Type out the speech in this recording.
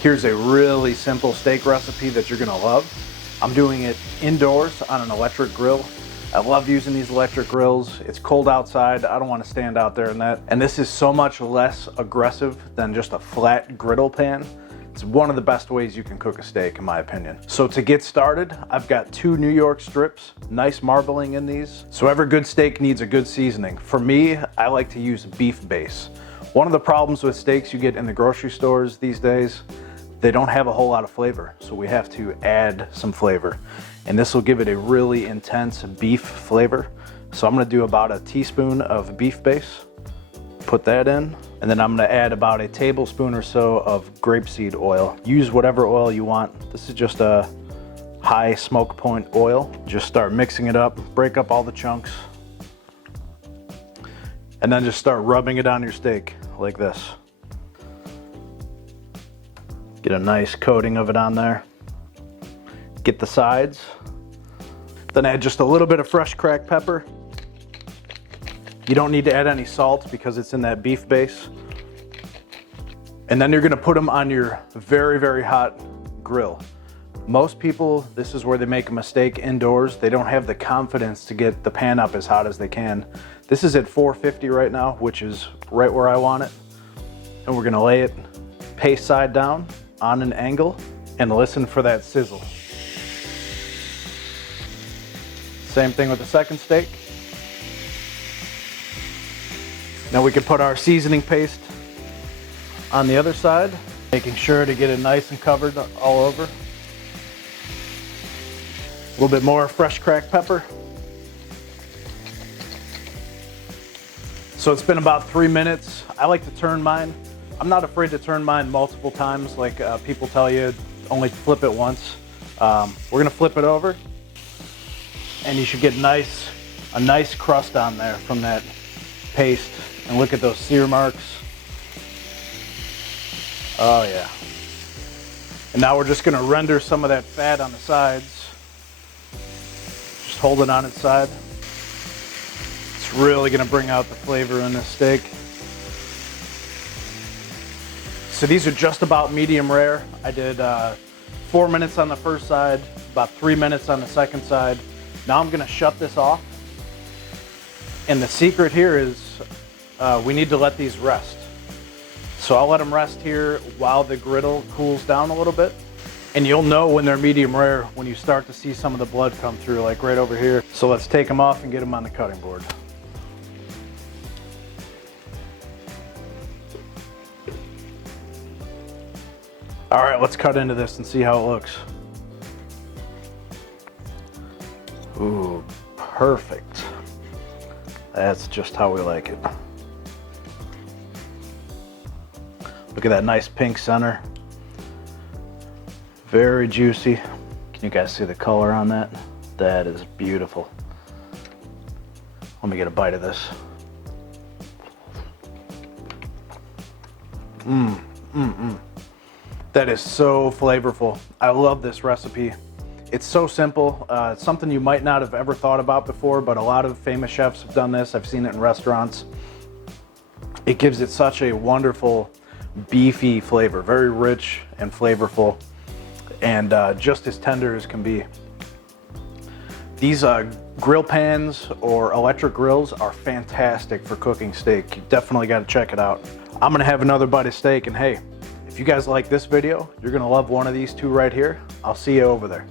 Here's a really simple steak recipe that you're gonna love. I'm doing it indoors on an electric grill. I love using these electric grills. It's cold outside. I don't want to stand out there in that. And this is so much less aggressive than just a flat griddle pan. It's one of the best ways you can cook a steak, in my opinion. So to get started, I've got 2 New York strips, nice marbling in these. So every good steak needs a good seasoning. For me, I like to use beef base. One of the problems with steaks you get in the grocery stores these days, they don't have a whole lot of flavor, so we have to add some flavor. And this will give it a really intense beef flavor. So I'm gonna do about a teaspoon of beef base, put that in, and then I'm gonna add about a tablespoon or so of grapeseed oil. Use whatever oil you want. This is just a high smoke point oil. Just start mixing it up, break up all the chunks, and then just start rubbing it on your steak like this. Get a nice coating of it on there. Get the sides. Then add just a little bit of fresh cracked pepper. You don't need to add any salt because it's in that beef base. And then you're gonna put them on your very, very hot grill. Most people, this is where they make a mistake indoors. They don't have the confidence to get the pan up as hot as they can. This is at 450 right now, which is right where I want it. And we're gonna lay it paste side down on an angle and listen for that sizzle. Same thing with the second steak. Now we can put our seasoning paste on the other side, making sure to get it nice and covered all over. A little bit more fresh cracked pepper. So it's been about 3 minutes. I like to turn mine. I'm not afraid to turn mine multiple times like people tell you, only flip it once. We're gonna flip it over and you should get a nice crust on there from that paste. And look at those sear marks. Oh yeah. And now we're just gonna render some of that fat on the sides. Just hold it on its side. It's really gonna bring out the flavor in this steak. So these are just about medium rare. I did 4 minutes on the first side, about 3 minutes on the second side. Now I'm gonna shut this off. And the secret here is we need to let these rest. So I'll let them rest here while the griddle cools down a little bit. And you'll know when they're medium rare when you start to see some of the blood come through, like right over here. So let's take them off and get them on the cutting board. All right, let's cut into this and see how it looks. Ooh, perfect. That's just how we like it. Look at that nice pink center. Very juicy. Can you guys see the color on that? That is beautiful. Let me get a bite of this. That is so flavorful. I love this recipe. It's so simple. It's something you might not have ever thought about before, but a lot of famous chefs have done this. I've seen it in restaurants. It gives it such a wonderful beefy flavor, very rich and flavorful, and just as tender as can be. These grill pans or electric grills are fantastic for cooking steak. You definitely got to check it out. I'm gonna have another bite of steak, and hey, if you guys like this video, you're gonna love one of these two right here. I'll see you over there.